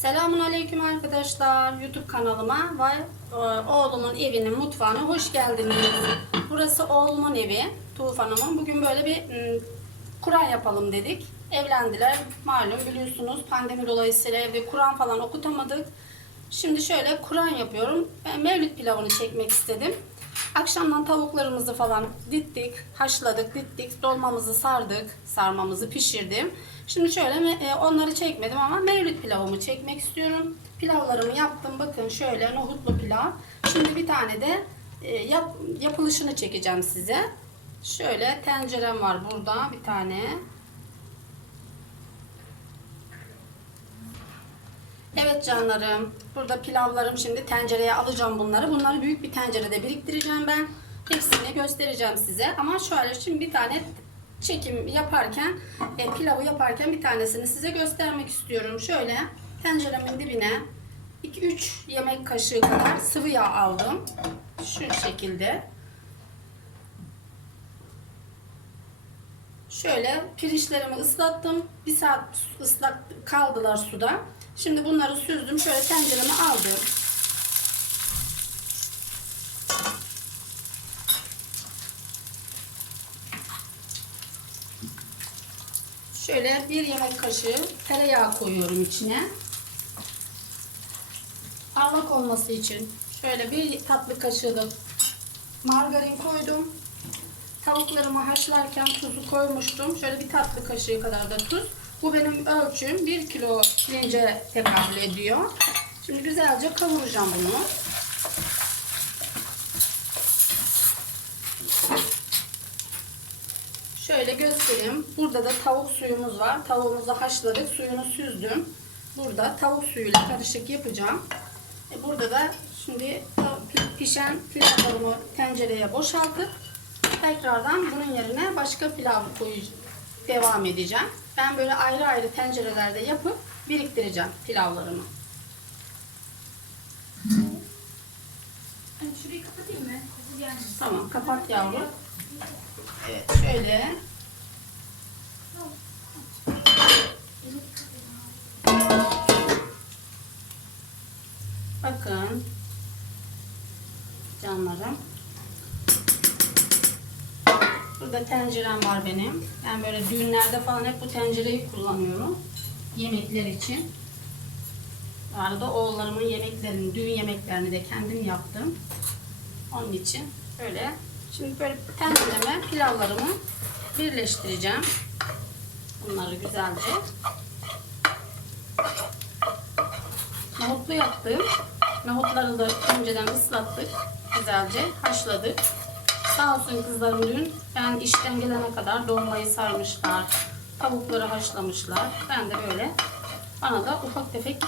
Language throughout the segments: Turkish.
Selamun Aleyküm arkadaşlar. YouTube kanalıma ve e, oğlumun evinin mutfağına hoş geldiniz. Burası oğlumun evi. Tufan. Bugün böyle bir m, Kur'an yapalım dedik. Evlendiler. Malum biliyorsunuz pandemi dolayısıyla evde Kur'an falan okutamadık. Şimdi şöyle Kur'an yapıyorum. Mevlüt pilavını çekmek istedim. Akşamdan tavuklarımızı falan dittik, haşladık, dittik, dolmamızı sardık, sarmamızı pişirdim. Şimdi şöyle e, onları çekmedim ama mevlüt pilavımı çekmek istiyorum. Pilavlarımı yaptım. Bakın şöyle nohutlu pilav. Şimdi bir tane de e, yap, yapılışını çekeceğim size. Şöyle tencerem var burada bir tane. Evet canlarım. Burada pilavlarım şimdi tencereye alacağım bunları. Bunları büyük bir tencerede biriktireceğim ben. Hepsini göstereceğim size. Ama şöyle şimdi bir tane çekim yaparken, e, pilavı yaparken bir tanesini size göstermek istiyorum. Şöyle tenceremin dibine 2-3 yemek kaşığı kadar sıvı yağ aldım. Şu şekilde. Şöyle pirinçlerimi ıslattım. Bir saat ıslak kaldılar suda. Şimdi bunları süzdüm. Şöyle tencereme aldım. Şöyle bir yemek kaşığı tereyağı koyuyorum içine. Parlak olması için şöyle bir tatlı kaşığı da margarin koydum. Tavuklarımı haşlarken tuzu koymuştum. Şöyle bir tatlı kaşığı kadar da tuz. Bu benim ölçüm. 1 kilo pirince tekabül ediyor. Şimdi güzelce kavuracağım bunu. Şöyle göstereyim. Burada da tavuk suyumuz var. Tavuğumuzu haşladık. Suyunu süzdüm. Burada tavuk suyuyla karışık yapacağım. E burada da şimdi pişen pilavlarımı tencereye boşaltıp tekrardan bunun yerine başka pilav koyacağım. Devam edeceğim. Ben böyle ayrı ayrı tencerelerde yapıp biriktireceğim pilavlarımı. Hani şurayı kapatayım mı? Koku gelmesin. Tamam kapat yavrum. Evet şöyle. Bakın. Canlarım. Burada tencerem var benim. Ben böyle düğünlerde falan hep bu tencereyi kullanıyorum. Yemekler için. Bu arada oğullarımın yemeklerini, düğün yemeklerini de kendim yaptım. Onun için böyle şimdi böyle tencereme pilavlarımı birleştireceğim. Bunları güzelce. Nohutlu yaptım. Nohutları da önceden ıslattık. Güzelce haşladık. Sağ olsun kızlarım dün ben işten gelene kadar dolmayı sarmışlar. Tavukları haşlamışlar. Ben de böyle bana da ufak tefek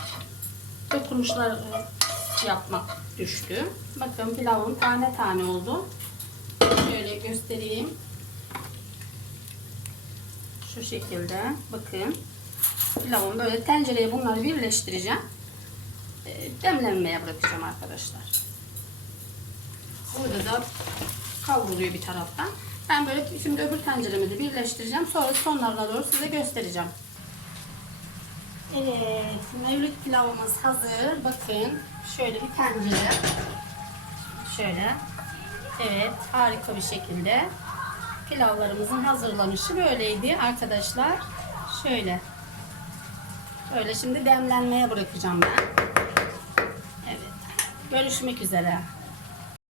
dokunuşlar e, yapmak düştü. Bakın pilavım tane tane oldu. Şöyle göstereyim. Şu şekilde bakın. Pilavımı böyle tencereye bunları birleştireceğim. E, Demlenmeye bırakacağım arkadaşlar. Burada da kavruluyor bir taraftan. Ben böyle şimdi öbür tenceremi de birleştireceğim. Sonra sonlarına doğru size göstereceğim. Evet, mevlüt pilavımız hazır. Bakın, şöyle bir tencere. Şöyle. Evet, harika bir şekilde pilavlarımızın hazırlanışı böyleydi arkadaşlar. Şöyle. Böyle şimdi demlenmeye bırakacağım ben. Evet. Görüşmek üzere.